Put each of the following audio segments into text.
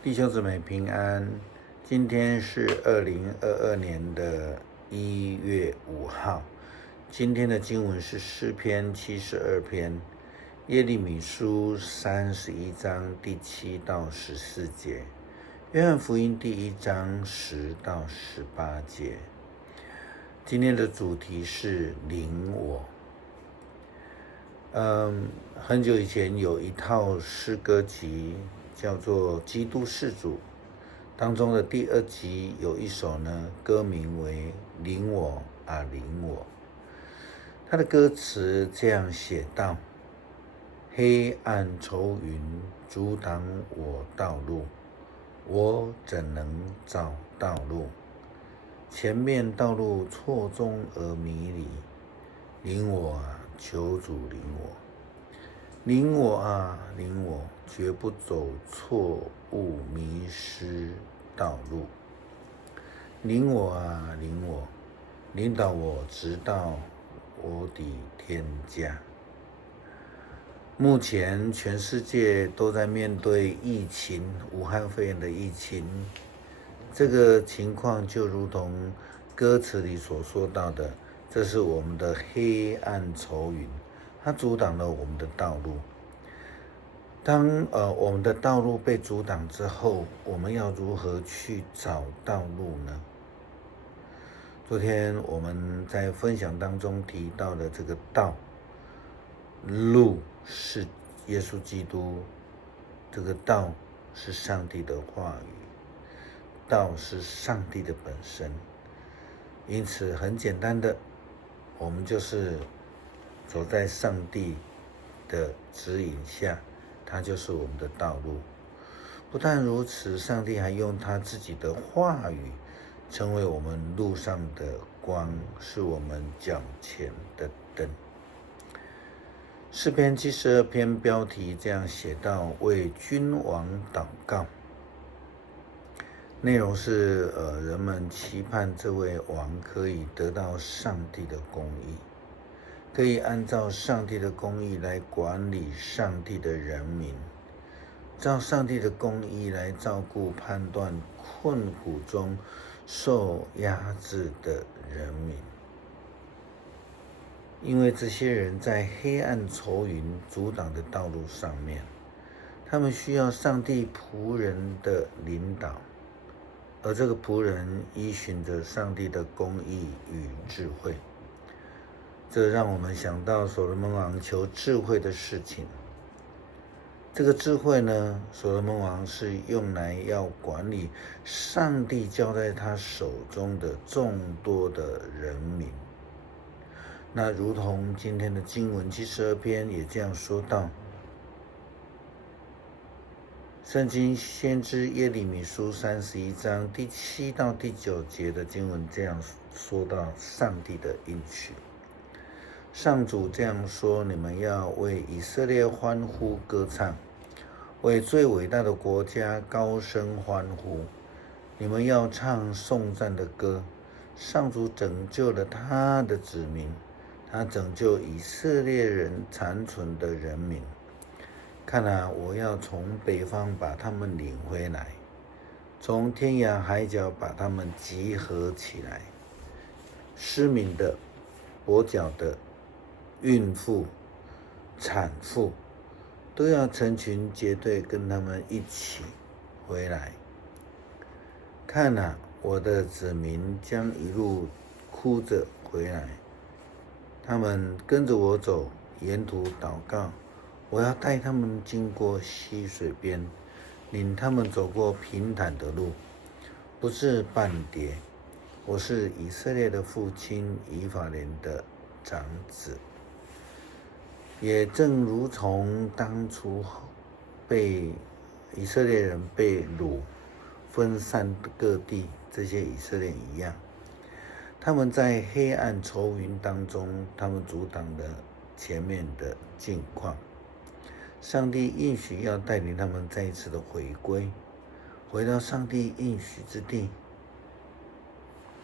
弟兄姊妹平安，今天是2022年的1月5号。今天的经文是诗篇72篇，耶利米书31章第7到14节，约翰福音第1章10到18节。今天的主题是领我。很久以前有一套诗歌集叫做《基督世主》，当中的第2集有一首呢，歌名为《领我啊领我》。它的歌词这样写道：黑暗愁云阻挡我道路，我怎能找道路？前面道路错综而迷离，领我啊，求主领我。领我啊，领我，绝不走错误，迷失道路。领我啊，领我，领导我直到我的天家。目前全世界都在面对疫情，武汉肺炎的疫情。这个情况就如同歌词里所说到的，这是我们的黑暗愁云，它阻挡了我们的道路。当我们的道路被阻挡之后，我们要如何去找道路呢？昨天我们在分享当中提到的这个道，路是耶稣基督，这个道是上帝的话语，道是上帝的本身。因此很简单的，我们就是走在上帝的指引下，它就是我们的道路。不但如此，上帝还用他自己的话语成为我们路上的光，是我们脚前的灯。诗篇72篇标题这样写道：为君王祷告。内容是人们期盼这位王可以得到上帝的公义，可以按照上帝的公义来管理上帝的人民，照上帝的公义来照顾判断困苦中受压制的人民。因为这些人在黑暗愁云阻挡的道路上面，他们需要上帝仆人的领导，而这个仆人依循着上帝的公义与智慧。这让我们想到所罗门王求智慧的事情。这个智慧呢，所罗门王是用来要管理上帝交在他手中的众多的人民。那如同今天的经文72篇也这样说道，圣经先知耶利米书31章第7到第9节的经文这样说到上帝的应许。上主这样说：你们要为以色列欢呼歌唱，为最伟大的国家高声欢呼。你们要唱颂赞的歌，上主拯救了他的子民，他拯救以色列人残存的人民。看啊，我要从北方把他们领回来，从天涯海角把他们集合起来。失明的、跛脚的、孕妇、产妇都要成群结队跟他们一起回来。看啊，我的子民将一路哭着回来，他们跟着我走，沿途祷告。我要带他们经过溪水边，领他们走过平坦的路，不是半跌。我是以色列的父亲，以法莲的长子。也正如从当初被以色列人被掳分散各地这些以色列一样，他们在黑暗愁云当中，他们阻挡了前面的境况。上帝应许要带领他们再一次的回归，回到上帝应许之地。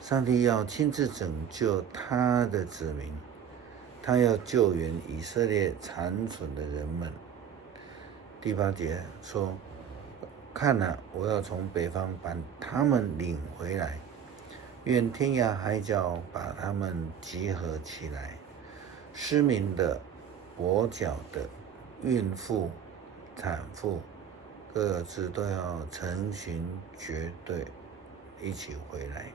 上帝要亲自拯救他的子民，他要救援以色列残存的人们。第8节说，看啊，我要从北方把他们领回来，愿天涯海角把他们集合起来。失明的、跛脚的、孕妇、产妇，各自都要成群结队一起回来。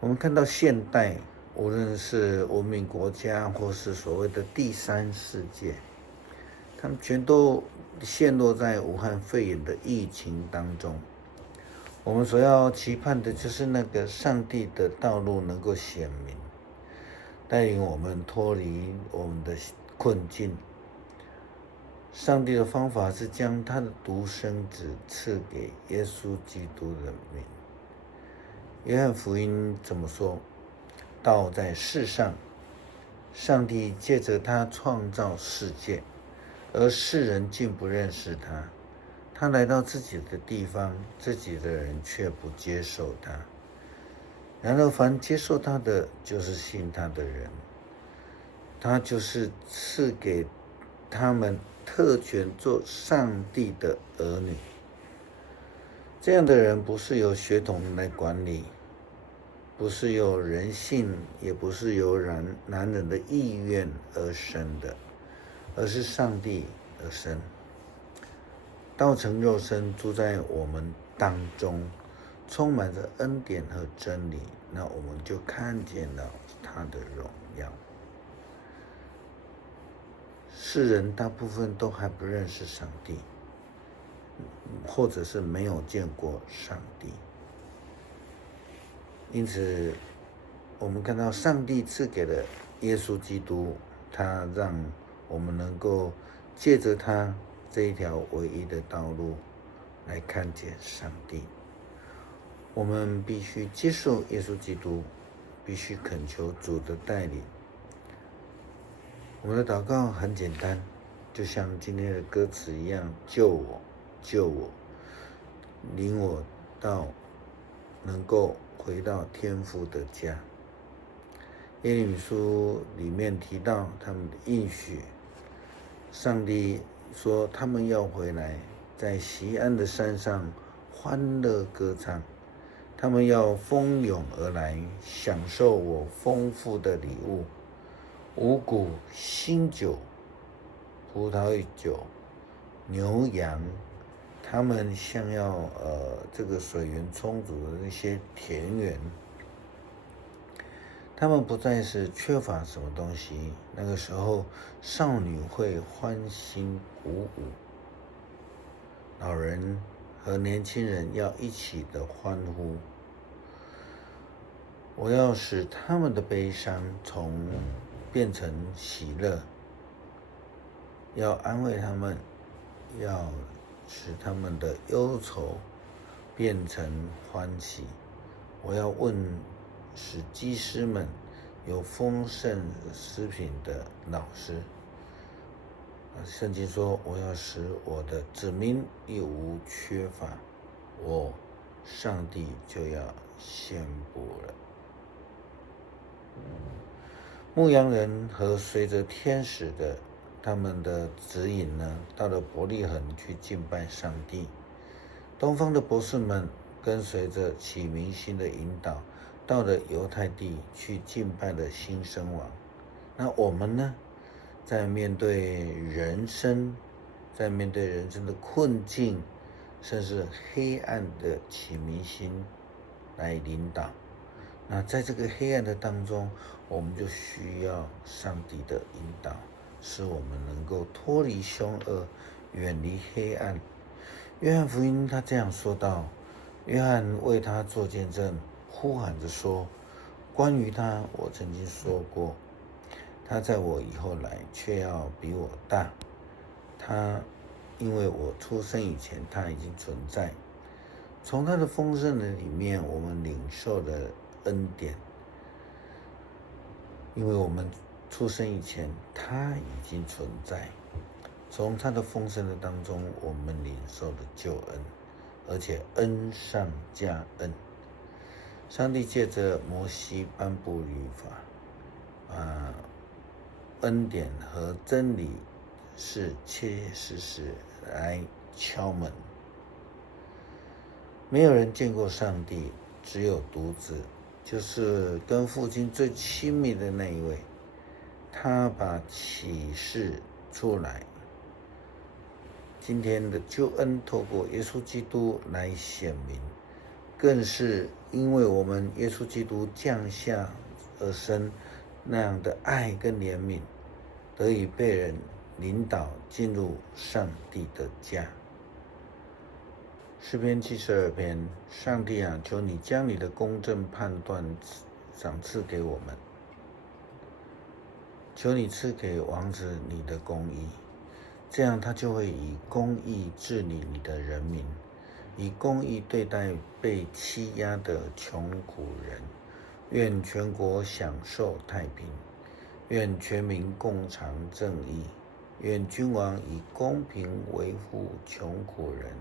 我们看到现代，无论是文明国家或是所谓的第三世界，他们全都陷落在武汉肺炎的疫情当中。我们所要期盼的就是那个上帝的道路能够显明，带领我们脱离我们的困境。上帝的方法是将他的独生子赐给耶稣基督的名。约翰福音怎么说？道在世上，上帝借着他创造世界，而世人竟不认识他。他来到自己的地方，自己的人却不接受他。然而凡接受他的，就是信他的人。他就是赐给他们特权做上帝的儿女。这样的人不是由血统来管理，不是由人性，也不是由男人的意愿而生的，而是上帝而生。道成肉身住在我们当中，充满着恩典和真理，那我们就看见了他的荣耀。世人大部分都还不认识上帝，或者是没有见过上帝。因此我们看到上帝赐给了耶稣基督，他让我们能够借着他这一条唯一的道路来看见上帝。我们必须接受耶稣基督，必须恳求主的带领。我们的祷告很简单，就像今天的歌词一样，救我，救我，领我到能够回到天父的家。耶利米书里面提到他们的应许，上帝说他们要回来，在锡安的山上欢乐歌唱，他们要蜂拥而来，享受我丰富的礼物，五谷、新酒、葡萄酒、牛羊，他们像要这个水源充足的那些田园，他们不再是缺乏什么东西。那个时候，少女会欢欣鼓舞，老人和年轻人要一起的欢呼。我要使他们的悲伤变成喜乐，要安慰他们，要使他们的忧愁变成欢喜。我要使祭司们有丰盛食品的老师。圣经说，我要使我的子民一无缺乏，我上帝就要宣布了。牧羊人和随着天使的他们的指引呢，到了伯利恒去敬拜上帝。东方的博士们跟随着启明星的引导，到了犹太地去敬拜了新生王。那我们呢，在面对人生的困境，甚至黑暗的启明星来领导。那在这个黑暗的当中，我们就需要上帝的引导，使我们能够脱离凶恶，远离黑暗。约翰福音他这样说道，约翰为他做见证，呼喊着说，关于他，我曾经说过，他在我以后来，却要比我大。他因为我出生以前，他已经存在。从他的丰盛的里面，我们领受了恩典。因为我们出生以前，他已经存在。从他的丰盛的当中，我们领受了救恩，而且恩上加恩。上帝借着摩西颁布律法，恩典和真理是切切实实来敲门。没有人见过上帝，只有独子，就是跟父亲最亲密的那一位。他把启示出来。今天的救恩透过耶稣基督来显明，更是因为我们耶稣基督降下而生那样的爱跟怜悯，得以被人领导进入上帝的家。诗篇72篇，上帝啊，求你将你的公正判断赏赐给我们，求你赐给王子你的公义，这样他就会以公义治理你的人民，以公义对待被欺压的穷苦人。愿全国享受太平，愿全民共尝正义，愿君王以公平维护穷苦人，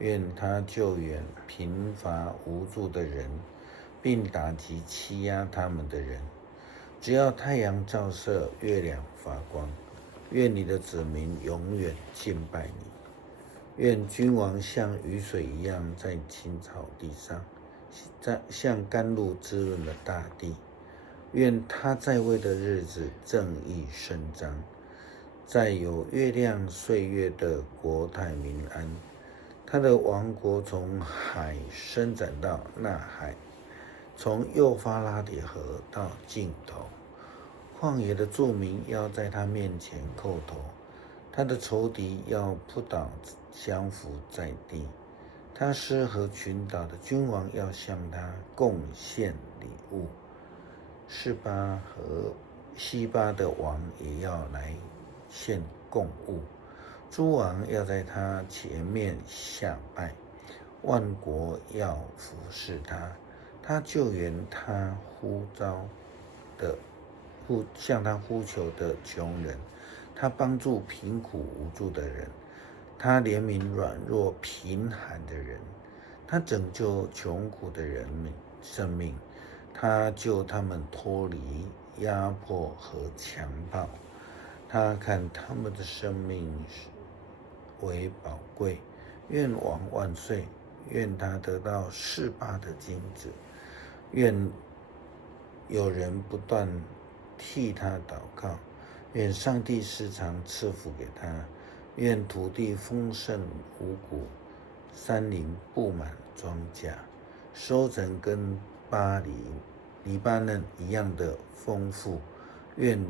愿他救援贫乏无助的人，并打击欺压他们的人。只要太阳照射，月亮发光，愿你的子民永远敬拜你。愿君王像雨水一样在青草地上，像甘露滋润的大地。愿他在位的日子正义伸张，在有月亮岁月的国泰民安。他的王国从海伸展到那海，从幼发拉底河到尽头。旷野的住民要在他面前叩头，他的仇敌要扑倒降服在地。他施和群岛的君王要向他贡献礼物，示巴和西巴的王也要来献贡物。诸王要在他前面下拜，万国要服侍他。他救援他向他呼求的穷人，他帮助贫苦无助的人，他怜悯软弱贫寒的人，他拯救穷苦的人生命，他救他们脱离压迫和强暴，他看他们的生命为宝贵。愿王万岁！愿他得到示巴的金子，愿有人不断替他祷告，愿上帝时常赐福给他，愿土地丰盛五谷，山林布满庄稼，收成跟黎巴嫩一样的丰富。愿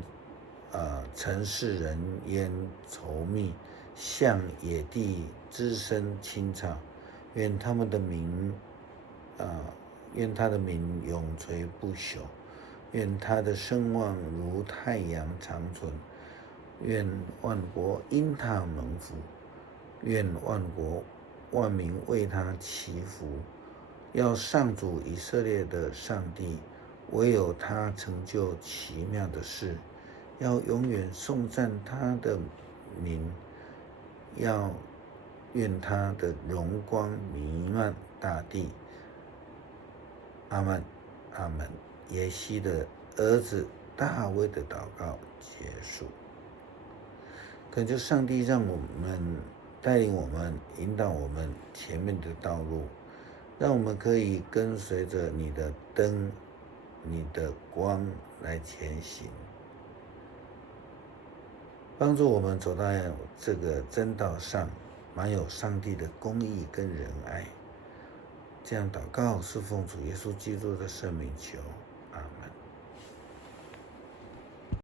城市人烟稠密，像野地滋生青草。愿他的名永垂不朽。愿他的声望如太阳长存。愿万国因他蒙福。愿万民为他祈福。要上主以色列的上帝，唯有他成就奇妙的事。要永远颂赞他的名。愿他的荣光弥漫大地。阿们，阿们。耶西的儿子大卫的祷告结束。恳求上帝让我们带领我们，引导我们前面的道路，让我们可以跟随着你的灯、你的光来前行，帮助我们走到这个真道上，满有上帝的公义跟仁爱。这样祷告是奉主耶稣基督的圣名求。